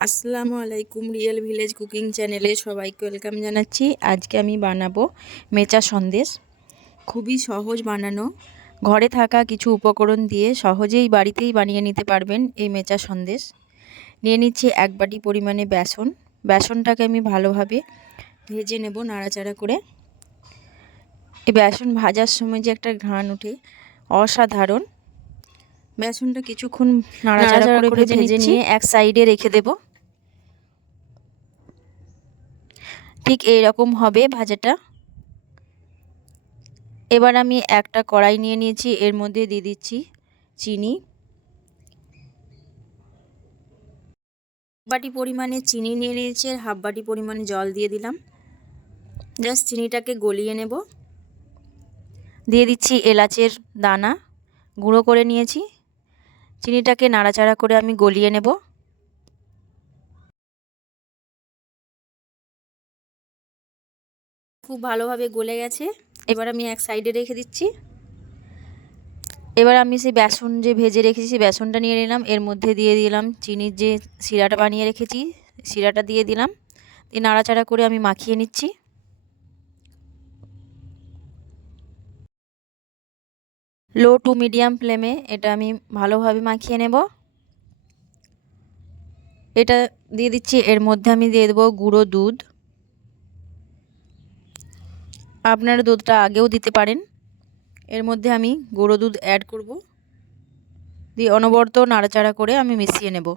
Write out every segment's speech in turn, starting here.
আসসালামু আলাইকুম, real village cooking চ্যানেলে সবাইকে ওয়েলকাম জানাচ্ছি। আজকে আমি বানাবো মেচা সন্দেশ। খুবই সহজ বানানো, ঘরে থাকা কিছু উপকরণ দিয়ে সহজেই বাড়িতেই বানিয়ে নিতে পারবেন এই মেচা সন্দেশ। নিয়ে নিচ্ছি 1 বাটি পরিমাণে বেসন। বেসনটাকে আমি ভালোভাবে ভেজে নেব নাড়াচাড়া করে। এই বেসন ভাজার সময় যে একটা ঘ্রাণ ওঠে অসাধারণ। বেসনটা কিছুক্ষণ নাড়াচাড়া করে ভেজে নিয়ে এক সাইডে রেখে দেব। ঠিক এইরকম হবে ভাজাটা। এবার আমি একটা কড়াই নিয়ে নিয়েছি, এর মধ্যে দিয়ে দিচ্ছি চিনি। বাটি পরিমাণে চিনি নিয়ে নিয়েছি, আর হাফ বাটি পরিমাণে জল দিয়ে দিলাম। জাস্ট চিনিটাকে গলিয়ে নেব। দিয়ে দিচ্ছি এলাচের দানা, গুঁড়ো করে নিয়েছি। চিনিটাকে নাড়াচাড়া করে আমি গলিয়ে নেব। খুব ভালোভাবে গলে গেছে। এবার আমি এক সাইডে রেখে দিচ্ছি। এবার আমি সেই বেসন যে ভেজে রেখেছি সেই বেসনটা নিয়ে নিলাম, এর মধ্যে দিয়ে দিলাম চিনির যে শিরাটা বানিয়ে রেখেছি, শিরাটা দিয়ে দিলাম। দিয়ে নাড়াচাড়া করে আমি মাখিয়ে নিচ্ছি। লো টু মিডিয়াম ফ্লেমে এটা আমি ভালোভাবে মাখিয়ে নেব। এটা দিয়ে দিচ্ছি, এর মধ্যে আমি দিয়ে দেবো গুঁড়ো দুধ। আপনারা দুধটা আগেও দিতে পারেন। এর মধ্যে আমি গুঁড়ো দুধ অ্যাড করব, দিয়ে অনবরত নাড়াচাড়া করে আমি মিশিয়ে নেব।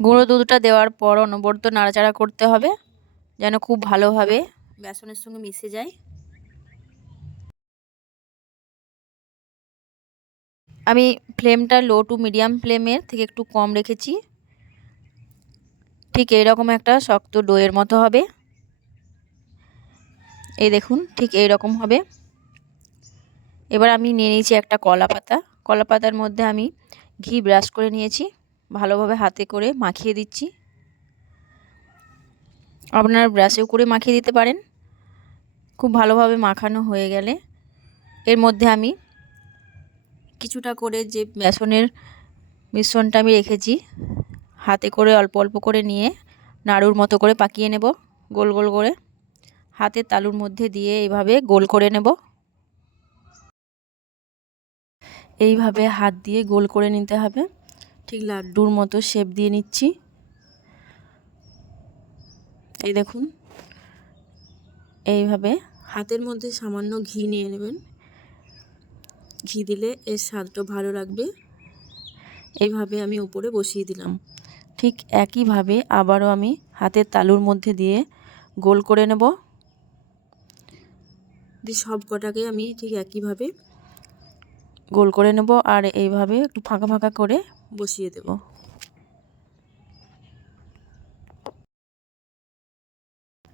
গুঁড়ো দুধটা দেওয়ার পর অনবরত নাড়াচাড়া করতে হবে, যেন খুব ভালোভাবে বেসনের সঙ্গে মিশে যায়। আমি ফ্লেমটা লো টু মিডিয়াম ফ্লেমের থেকে একটু কম রেখেছি। ঠিক এইরকম একটা শক্ত ডোয়ের মতো হবে। এই দেখুন, ঠিক এইরকম হবে। এবার আমি নিয়ে নিয়েছি একটা কলা পাতা। কলা পাতার মধ্যে আমি ঘি ব্রাশ করে নিয়েছি, ভালোভাবে হাতে করে মাখিয়ে দিচ্ছি। আপনারা ব্রাশেও করে মাখিয়ে দিতে পারেন। খুব ভালোভাবে মাখানো হয়ে গেলে এর মধ্যে আমি কিছুটা করে যে বেসনের মিশ্রণটা আমি রেখেছি হাতে করে অল্প অল্প করে নিয়ে নাড়ুর মতো করে পাকিয়ে নেব। গোল গোল করে হাতের তালুর মধ্যে দিয়ে এইভাবে গোল করে নেব। এইভাবে হাত দিয়ে গোল করে নিতে হবে। ঠিক লাড্ডুর মতো শেপ দিয়ে নিচ্ছি। এই দেখুন, এইভাবে হাতের মধ্যে সামান্য ঘি নিয়ে নেবেন। ঘি দিলে এর স্বাদটা ভালো লাগবে। এইভাবে আমি উপরে বসিয়ে দিলাম। ঠিক একইভাবে আবারও আমি হাতের তালুর মধ্যে দিয়ে গোল করে নেব। দিয়ে সব কটাকে আমি ঠিক একইভাবে গোল করে নেব, আর এইভাবে একটু ফাঁকা ফাঁকা করে বসিয়ে দেব।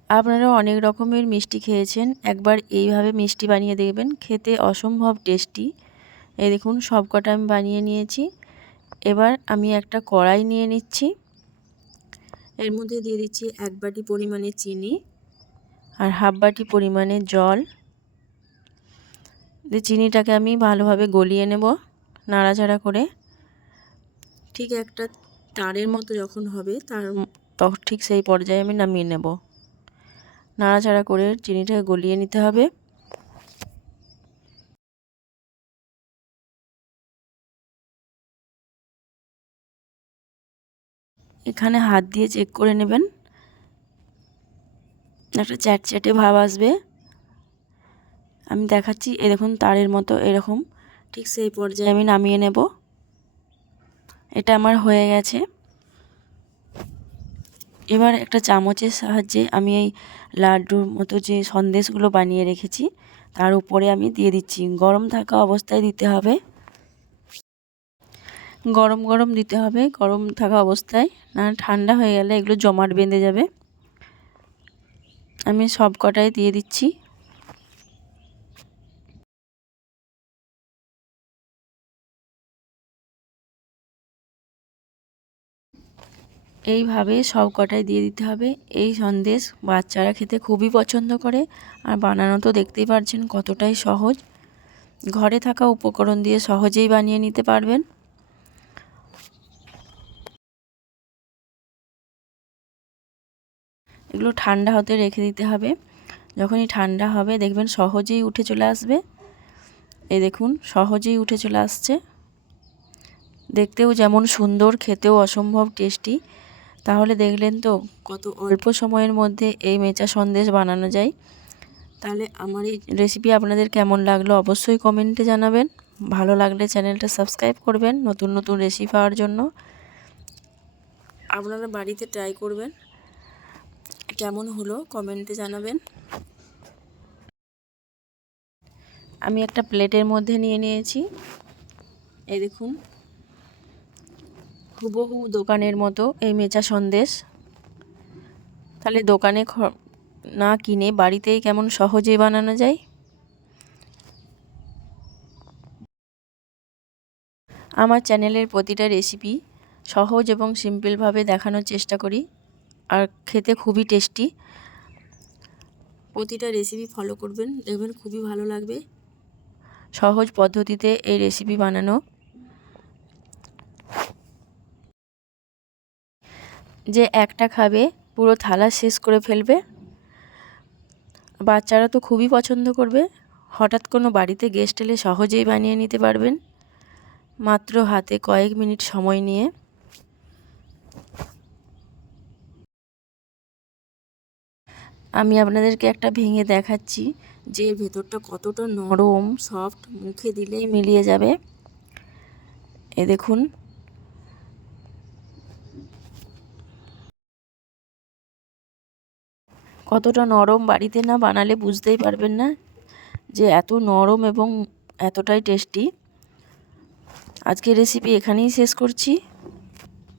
আপনারা অনেক রকমের মিষ্টি খেয়েছেন, একবার এইভাবে মিষ্টি বানিয়ে দেখবেন, খেতে অসম্ভব টেস্টি। এই দেখুন, সব কটা আমি বানিয়ে নিয়েছি। এবার আমি একটা কড়াই নিয়ে নিচ্ছি, এর মধ্যে দিয়ে দিচ্ছি 1 বাটি পরিমাণে চিনি আর হাফ বাটি পরিমাণে জল। দিয়ে চিনিটাকে আমি ভালোভাবে গলিয়ে নেব নাড়াচাড়া করে। ঠিক একটা তারের মতো যখন হবে তখন ঠিক সেই পর্যায়ে আমি নামিয়ে নেব। নাড়াচাড়া করে চিনিটাকে গলিয়ে নিতে হবে। এখানে হাত দিয়ে চেক করে নেবেন, একটা চ্যাটচ্যাটে ভাব আসবে। আমি দেখাচ্ছি, এই দেখুন তারের মতো এরকম, ঠিক সেই পর্যায়ে আমি নামিয়ে নেব। এটা আমার হয়ে গেছে। এবার একটা চামচের সাহায্যে আমি এই লাড্ডুর মতো যে সন্দেশগুলো বানিয়ে রেখেছি তার উপরে আমি দিয়ে দিচ্ছি। গরম থাকা অবস্থায় দিতে হবে, গরম গরম দিতে হবে, গরম থাকা অবস্থায়, না ঠান্ডা হয়ে গেলে এগুলো জমাট বেঁধে যাবে। আমি সব কটাই দিয়ে দিচ্ছি। এইভাবে সব কটাই দিয়ে দিতে হবে। এই সন্দেশ বাচ্চারা খেতে খুবই পছন্দ করে, আর বানানো তো দেখতেই পারছেন কতটাই সহজ। ঘরে থাকা উপকরণ দিয়ে সহজেই বানিয়ে নিতে পারবেন। এগুলো ঠান্ডা হতে রেখে দিতে হবে। যখনই ঠান্ডা হবে দেখবেন সহজেই উঠে চলে আসবে। এই দেখুন সহজেই উঠে চলে আসছে। দেখতেও যেমন সুন্দর, খেতেও অসম্ভব টেস্টি। তাহলে দেখলেন তো কত অল্প সময়ের মধ্যে এই মেচা সন্দেশ বানানো যায়। তাহলে আমার এই রেসিপি আপনাদের কেমন লাগলো অবশ্যই কমেন্টে জানাবেন। ভালো লাগলে চ্যানেলটা সাবস্ক্রাইব করবেন নতুন নতুন রেসিপি পাওয়ার জন্য। আপনারা বাড়িতে ট্রাই করবেন, কেমন হলো কমেন্টে জানাবেন। আমি একটা প্লেটের মধ্যে নিয়ে নিয়েছি। এই দেখুন হুবহু দোকানের মতো এই মেচা সন্দেশ। তাহলে দোকানে না কিনে বাড়িতেই কেমন সহজেই বানানো যায়। আমার চ্যানেলের প্রতিটা রেসিপি সহজ এবং সিম্পলভাবে দেখানোর চেষ্টা করি, আর খেতে খুবই টেস্টি। প্রতিটা রেসিপি ফলো করবেন, দেখবেন খুবই ভালো লাগবে। সহজ পদ্ধতিতে এই রেসিপি বানানো। যে একটা খাবে পুরো থালা শেষ করে ফেলবে। বাচ্চারা তো খুবই পছন্দ করবে। হঠাৎ কোনো বাড়িতে গেস্ট এলে সহজেই বানিয়ে নিতে পারবেন, মাত্র হাতে কয়েক মিনিট সময় নিয়ে। আমি আপনাদেরকে একটা ভেঙে দেখাচ্ছি যে ভেতরটা কতটা নরম সফট, মুখে দিলেই মিলিয়ে যাবে। এ দেখুন কতটা নরম, বাড়িতে না বানালে বুঝতেই পারবেন না যে এত নরম এবং এতটাই টেস্টি। আজকের রেসিপি এখানেই শেষ করছি।